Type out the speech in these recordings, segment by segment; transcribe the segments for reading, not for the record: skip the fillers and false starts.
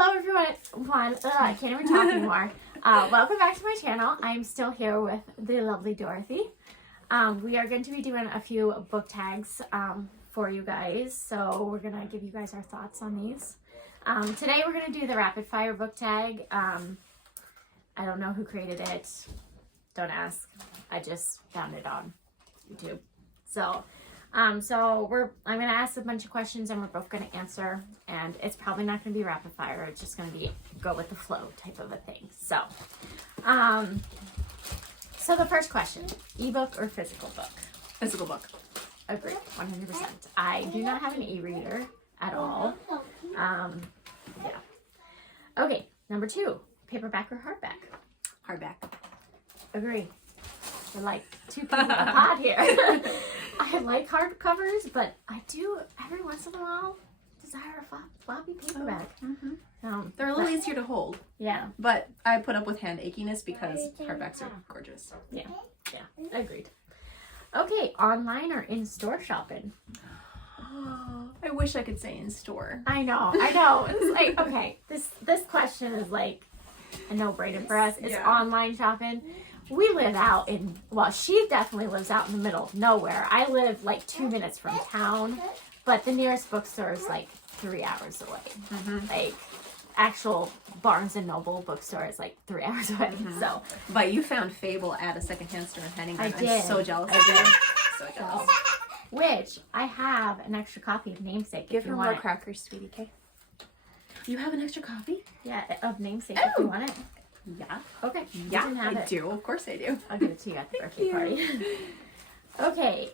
Hello everyone. I can't even talk anymore. Welcome back to my channel. I'm still here with the lovely Dorothy. We are going to be doing a few book tags for you guys. So we're going to give you guys our thoughts on these. Today we're going to do the rapid fire book tag. I don't know who created it. Don't ask. I just found it on YouTube. So I'm going to ask a bunch of questions and we're both going to answer, and it's probably not going to be rapid fire. It's just going to be go with the flow type of a thing. So the first question, ebook or physical book? Physical book. Agree, 100%. I do not have an e-reader at all. Yeah. Okay, number 2, paperback or hardback? Hardback. Agree. We're like two people in the pod here. I like hardcovers, but I do every once in a while desire a floppy paperback. They're a little easier to hold. Yeah. But I put up with hand achiness because hardbacks are gorgeous. Yeah. Agreed. Okay, online or in-store shopping? I wish I could say in store. I know. It's like, okay, this question is like a no-brainer for us. It's online shopping. We live out in, well, she definitely lives out in the middle of nowhere. I live like 2 minutes from town, but the nearest bookstore is like 3 hours away. Like, actual Barnes & Noble bookstore is like 3 hours away. So, but you found Fable at a secondhand store in Huntington. I did. I'm so jealous. I did. So jealous. Which, I have an extra copy of Namesake. Give if you her want more it. crackers, sweetie K. You have an extra copy? Yeah, of Namesake if you want it. Yeah. Okay. Yeah, You can have I it. do. Of course I do. I'll give it to you at the birthday party. Okay,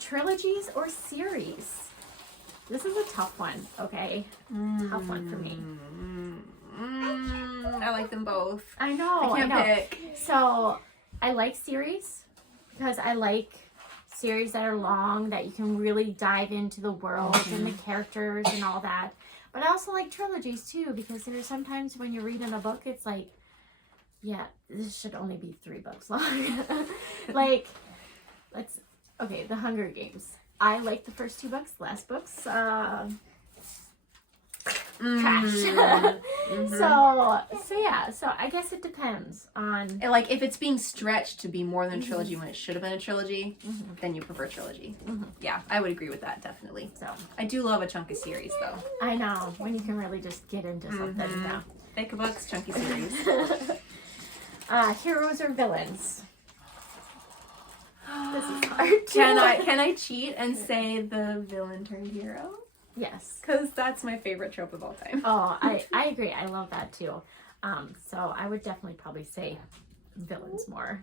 trilogies or series? This is a tough one, okay? Tough one for me. I like them both. I know. I can't pick. So, I like series because I like series that are long, that you can really dive into the world and the characters and all that. But I also like trilogies too, because there's sometimes when you're reading a book, it's like, yeah, this should only be 3 books long. Like, The Hunger Games. I like the first 2 books. Last books, trash. So I guess it depends on. And like, if it's being stretched to be more than a trilogy when it should have been a trilogy, then you prefer trilogy. Yeah, I would agree with that, definitely. So I do love a chunky series, though. I know, when you can really just get into something. So. Thick books, chunky series. Heroes or villains? This is hard. Can I cheat and say the villain turned hero? Yes. Because that's my favorite trope of all time. Oh, I agree. I love that too. So I would definitely probably say villains more.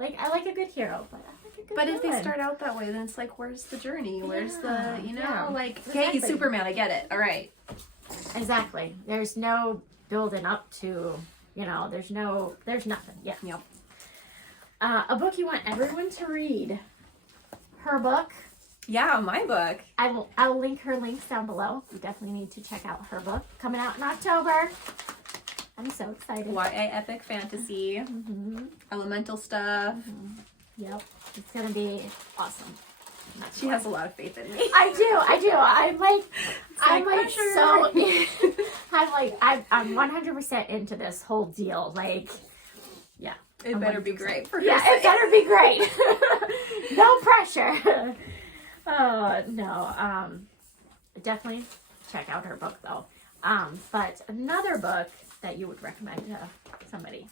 Like, I like a good hero, but I like a good But villain. if they start out that way, then it's like, where's the journey? Where's the, like, okay, Exactly. he's Superman, I get it. All right. Exactly. There's no building up to, there's nothing. Yeah. Yep. A book you want everyone to read. Her book. Yeah, my book. I'll link her links down below. You definitely need to check out her book. Coming out in October. I'm so excited. YA epic fantasy. Elemental stuff. Yep. It's going to be awesome. She has a lot of faith in me. I do. I'm 100% into this whole deal. Like, yeah. It better be great for her. Yeah, it better be great. No pressure. Oh, no. Definitely check out her book, though. But another book that you would recommend to somebody.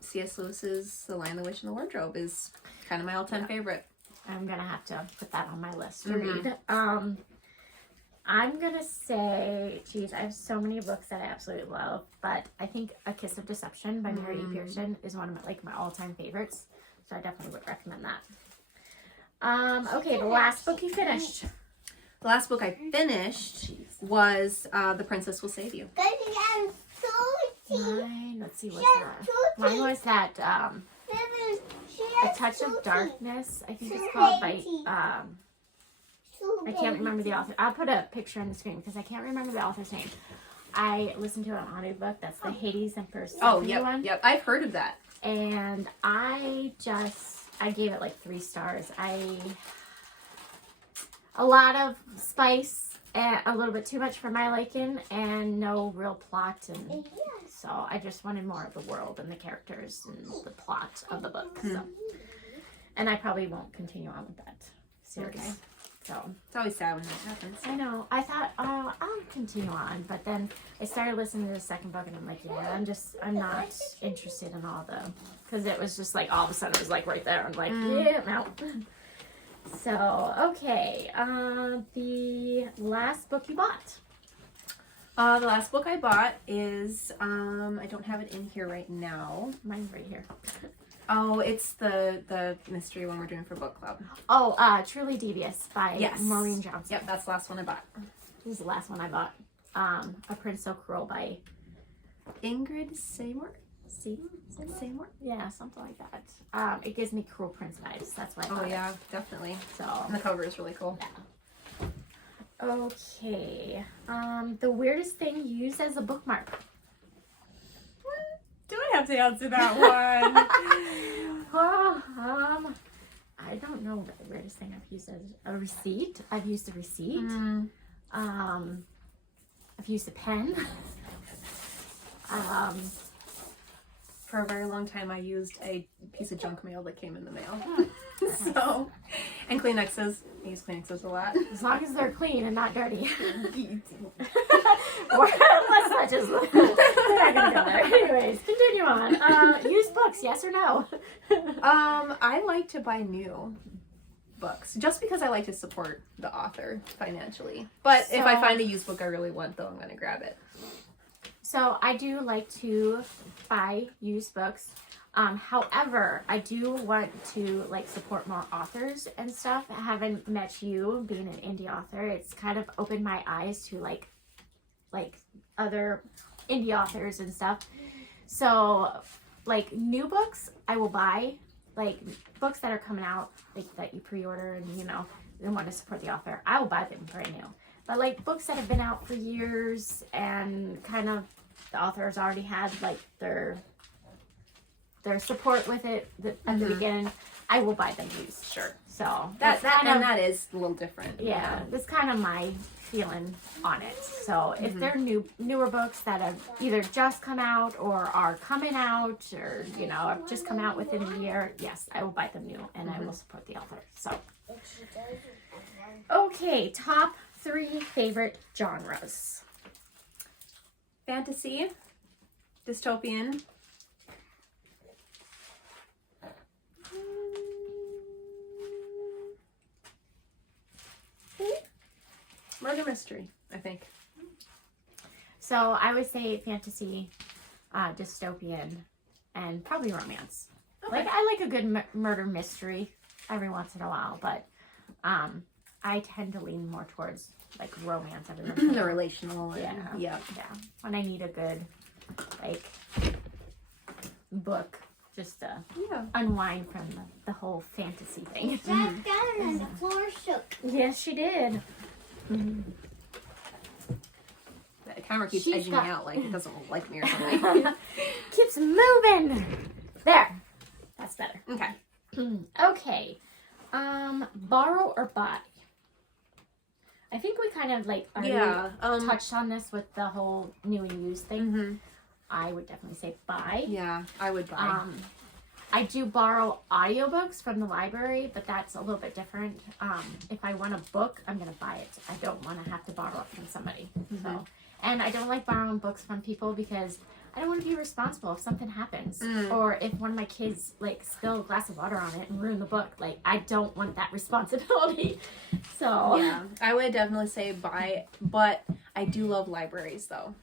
C.S. Lewis's The Lion, the Witch, and the Wardrobe is kind of my all-time favorite. I'm going to have to put that on my list to read. I'm going to say, geez, I have so many books that I absolutely love, but I think A Kiss of Deception by Mary E. Pearson is one of my all-time favorites, so I definitely would recommend that. Okay, the last book you finished. The last book I finished was The Princess Will Save You. Mine, let's see, what's that? Mine was that, A Touch of Darkness, I think it's called, by, I can't remember the author. I'll put a picture on the screen because I can't remember the author's name. I listened to an audiobook. That's the Hades and Persephone one. Yep. I've heard of that. And I gave it like 3 stars. A lot of spice, a little bit too much for my liking, and no real plot, and so I just wanted more of the world and the characters and the plot of the book. So, and I probably won't continue on with that series. Okay. So It's always sad when that happens. I know. I thought, oh, I'll continue on, but then I started listening to the second book, and I'm like, yeah, I'm not interested in all because it was just like all of a sudden it was like right there. I'm like, yeah, no. So okay, the last book you bought. The last book I bought is I don't have it in here right now. Mine's right here. Oh, it's the mystery one we're doing for book club. Oh, Truly Devious by Maureen Johnson. Yep, that's the last one I bought. This is the last one I bought. A Prince So Cruel by Ingrid Seymour? Seymour? Yeah, something like that. It gives me Cruel Prince vibes. That's why I bought yeah, it. definitely. So, and the cover is really cool. Yeah. Okay. The weirdest thing you use as a bookmark. Do I have to answer that one? I don't know what the weirdest thing I've used as a receipt. I've used a receipt. I've used a pen. For a very long time, I used a piece of junk mail that came in the mail. So, and Kleenexes. I use Kleenexes a lot. As long as they're clean and not dirty. Or let's not just. We're not gonna go there. Anyways, continue on. Used books, yes or no? I like to buy new books just because I like to support the author financially. But if I find a used book I really want, though, I'm gonna grab it. So I do like to buy used books. However, I do want to like support more authors and stuff. I haven't met you being an indie author. It's kind of opened my eyes to like other indie authors and stuff. So like new books I will buy, like books that are coming out like that you pre-order and and want to support the author. I will buy them brand new. But like books that have been out for years and kind of the authors already had like their support with it at the beginning, I will buy them used. Sure. So that is a little different. Yeah, that's kind of my feeling on it. So if they're newer books that have either just come out or are coming out or have just come out within a year, yes, I will buy them new and I will support the author. So okay, top 3 favorite genres. Fantasy, dystopian, murder mystery, I think. So I would say fantasy, dystopian, and probably romance. Okay. Like I like a good murder mystery every once in a while, but I tend to lean more towards like romance every once in a while. The relational. Yeah. When I need a good like book just to unwind from the whole fantasy thing. Jack got and the floor shook. Yes, she did. The camera keeps edging me out like it doesn't like me or something. Keeps moving. There. That's better. Okay. Okay. Borrow or buy? I think we kind of like already touched on this with the whole new and used thing. I would definitely say buy. Yeah, I would buy. I do borrow audiobooks from the library, but that's a little bit different. If I want a book, I'm going to buy it. I don't want to have to borrow it from somebody. So, and I don't like borrowing books from people because I don't want to be responsible if something happens. Or if one of my kids like spill a glass of water on it and ruin the book. Like, I don't want that responsibility. So yeah, I would definitely say buy, but I do love libraries though.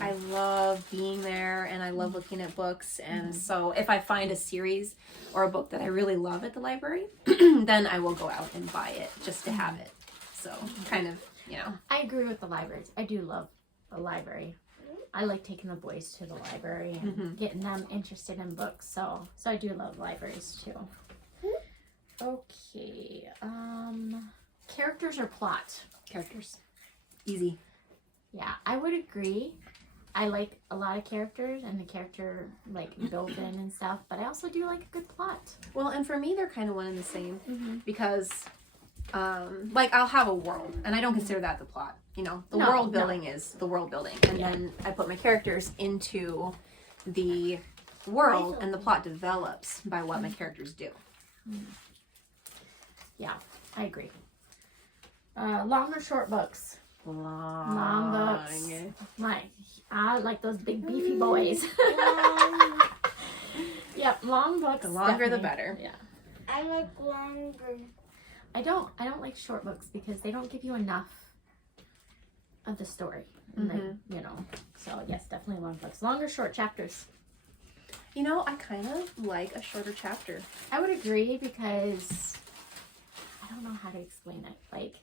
I love being there and I love looking at books, and so if I find a series or a book that I really love at the library, then I will go out and buy it just to have it. So kind of, I agree with the libraries. I do love the library. I like taking the boys to the library and getting them interested in books. So I do love libraries too. Okay. Characters or plot? Characters. Easy. Yeah, I would agree. I like a lot of characters and the character like built in and stuff, but I also do like a good plot. Well, and for me, they're kind of one and the same because Like I'll have a world, and I don't consider that the plot. You know, the world building is the world building, and then I put my characters into the world, and the plot develops by what my characters do. Yeah, I agree. Long or short books? Long books. I like those big beefy boys. Yep, long books. The longer, the definitely. better. Yeah. I like longer. I don't like short books because they don't give you enough of the story. And they, you know. So yes, definitely long books. Longer, short chapters. You know, I kind of like a shorter chapter. I would agree because I don't know how to explain it. Like,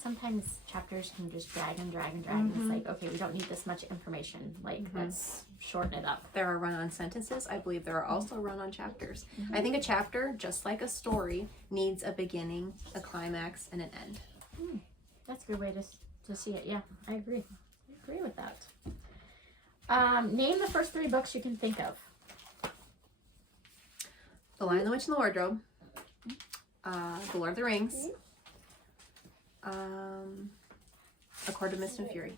sometimes chapters can just drag and drag and drag. It's like, okay, we don't need this much information. Like, let's shorten it up. There are run-on sentences. I believe there are also run-on chapters. I think a chapter, just like a story, needs a beginning, a climax, and an end. That's a good way to see it. Yeah, I agree. I agree with that. Name the first 3 books you can think of. The Lion, the Witch, and the Wardrobe. The Lord of the Rings. A Court of Mist and Fury.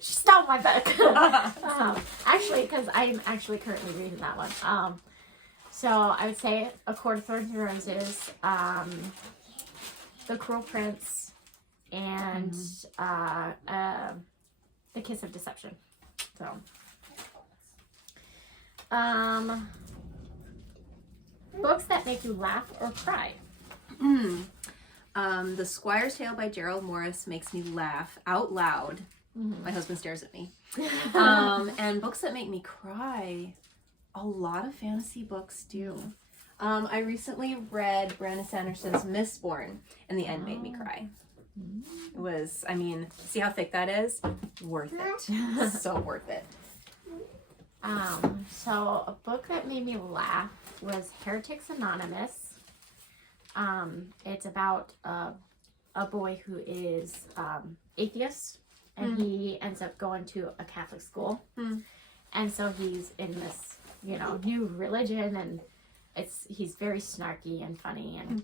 She stole my book. Actually, because I'm actually currently reading that one. So I would say A Court of Thorns and Roses, The Cruel Prince, and The Kiss of Deception. So, books that make you laugh or cry. The Squire's Tale by Gerald Morris makes me laugh out loud. My husband stares at me. And books that make me cry, a lot of fantasy books do. I recently read Brandon Sanderson's Mistborn, and the end made me cry. It was, I mean, see how thick that is? Worth it. So worth it. So a book that made me laugh was Heretics Anonymous. It's about a boy who is atheist, and he ends up going to a Catholic school, and so he's in this, you know, new religion, and he's very snarky and funny, and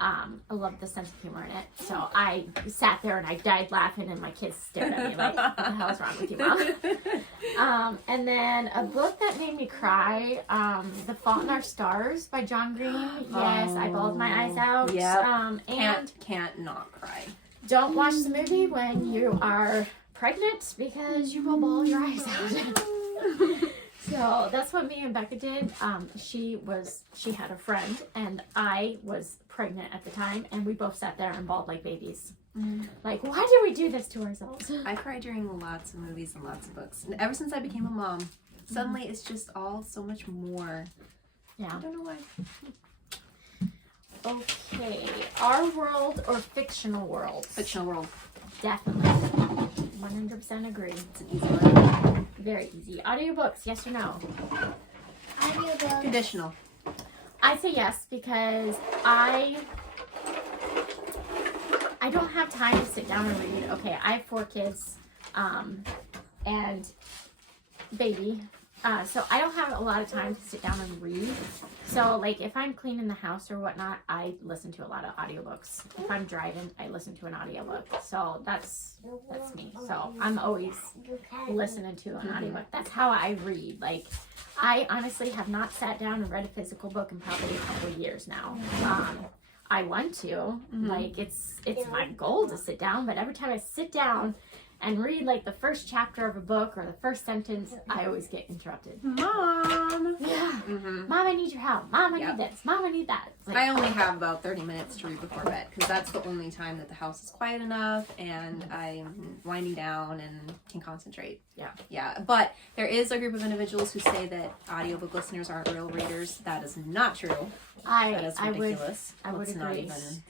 I love the sense of humor in it. So I sat there and I died laughing, and my kids stared at me like, "What the hell is wrong with you, Mom?" And then a book that made me cry, The Fault in Our Stars by John Green. Yes, I bawled my eyes out. Yep. And Can't not cry. don't watch the movie when you are pregnant because you will bawl your eyes out. So that's what me and Becca did. She had a friend, and I was pregnant at the time, and we both sat there and bawled like babies. Like, why did we do this to ourselves? I cry during lots of movies and lots of books. And ever since I became a mom, suddenly it's just all so much more. Yeah. I don't know why. Okay. Our world or fictional world? Fictional world. Definitely. 100% agree. It's an easy one. Very easy. Audiobooks, yes or no? Audiobooks. Conditional. I say yes because I don't have time to sit down and read. Okay, I have 4 kids, and baby, so I don't have a lot of time to sit down and read. So, like, if I'm cleaning the house or whatnot, I listen to a lot of audiobooks. If I'm driving, I listen to an audiobook. So that's me. So I'm always listening to an audiobook. That's how I read. Like, I honestly have not sat down and read a physical book in probably a couple of years now. I want to. Like, it's my goal to sit down, but every time I sit down and read like the first chapter of a book or the first sentence, I always get interrupted. Mom! Yeah. Mom, I need your help. Mom, I need this. Mom, I need that. It's like, I only have about 30 minutes to read before bed because that's the only time that the house is quiet enough and I'm winding down and can concentrate. Yeah. But there is a group of individuals who say that audiobook listeners aren't real readers. That is not true. That is ridiculous. I would Let's not agree. even...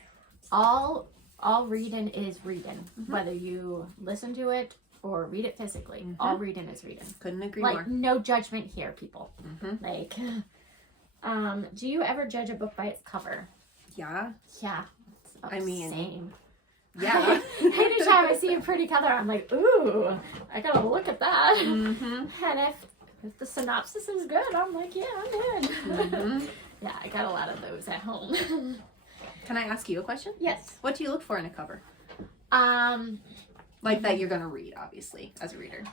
All reading is reading, whether you listen to it or read it physically. All reading is reading. Couldn't agree like, more. no judgment here, people. Like, do you ever judge a book by its cover? Yeah. Yeah. I mean, same. Yeah. Anytime I see a pretty color, I'm like, ooh, I gotta look at that. And if the synopsis is good, I'm like, yeah, I'm in. Mm-hmm. Yeah, I got a lot of those at home. Can I ask you a question? Yes. What do you look for in a cover? Like that you're gonna read, obviously, as a reader.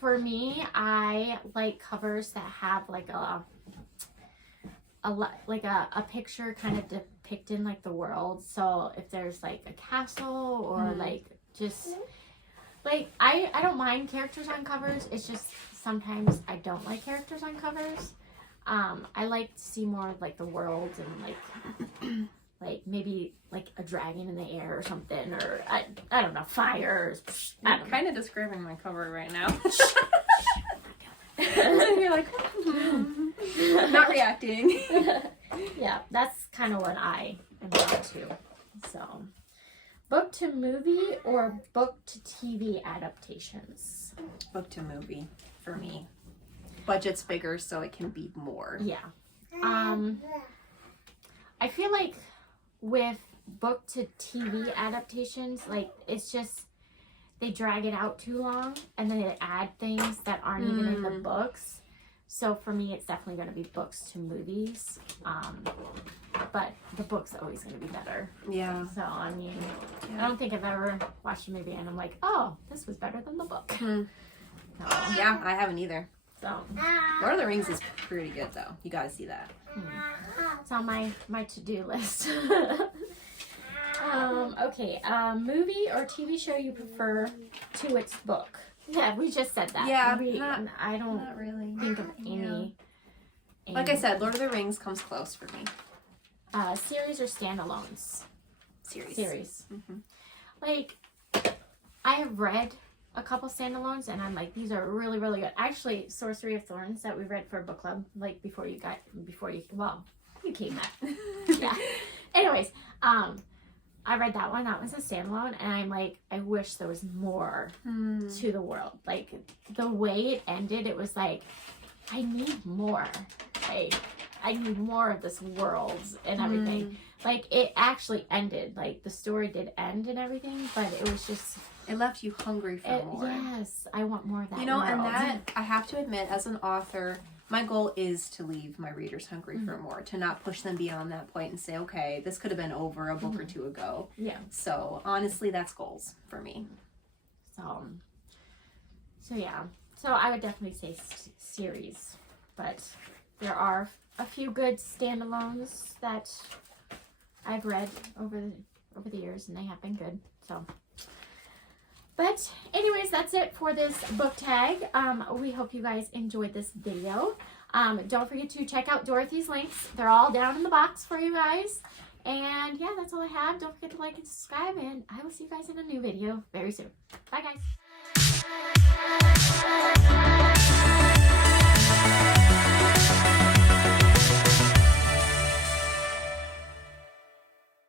For me, I like covers that have like a picture kind of depicting like the world. So if there's like a castle or like just like I don't mind characters on covers. It's just sometimes I don't like characters on covers. I like to see more of like the world and like maybe like a dragon in the air or something, or I don't know, fires. I'm kind of describing my cover right now. You're like, not reacting. Yeah, that's kind of what I am drawn to. So, book to movie or book to TV adaptations? Book to movie for me. Budget's bigger, so it can be more. Yeah. I feel like with book to TV adaptations, like it's just they drag it out too long and then they add things that aren't even in the books. So for me, it's definitely going to be books to movies. But the book's always going to be better. Yeah. So, I mean, I don't think I've ever watched a movie and I'm like, oh, this was better than the book. So, yeah, I haven't either. So, Lord of the Rings is pretty good, though. You gotta see that. it's on my to-do list. Okay, movie or TV show you prefer to its book? Yeah, we just said that. Yeah, I don't not really think of any. Like I said, Lord of the Rings comes close for me. Series or standalones? Series. Mm-hmm. Like, I have read a couple standalones, and I'm like, these are really, really good. Actually, Sorcery of Thorns that we read for a book club, like you came back. Yeah. Anyways, I read that one. That was a standalone, and I'm like, I wish there was more to the world. Like, the way it ended, it was like, I need more. Like, I need more of this world and everything. Like, it actually ended. Like, the story did end and everything, but it was just... It left you hungry for more. Yes, I want more of that. You know, world. and that, I have to admit, as an author, my goal is to leave my readers hungry for more, to not push them beyond that point and say, okay, this could have been over a book or two ago. Yeah. So, honestly, that's goals for me. So yeah. So I would definitely say series, but there are a few good standalones that I've read over the years, and they have been good. So, but anyways, that's it for this book tag. We hope you guys enjoyed this video. Don't forget to check out Dorothy's links. They're all down in the box for you guys. And yeah, that's all I have. Don't forget to like and subscribe, and I will see you guys in a new video very soon. Bye, guys.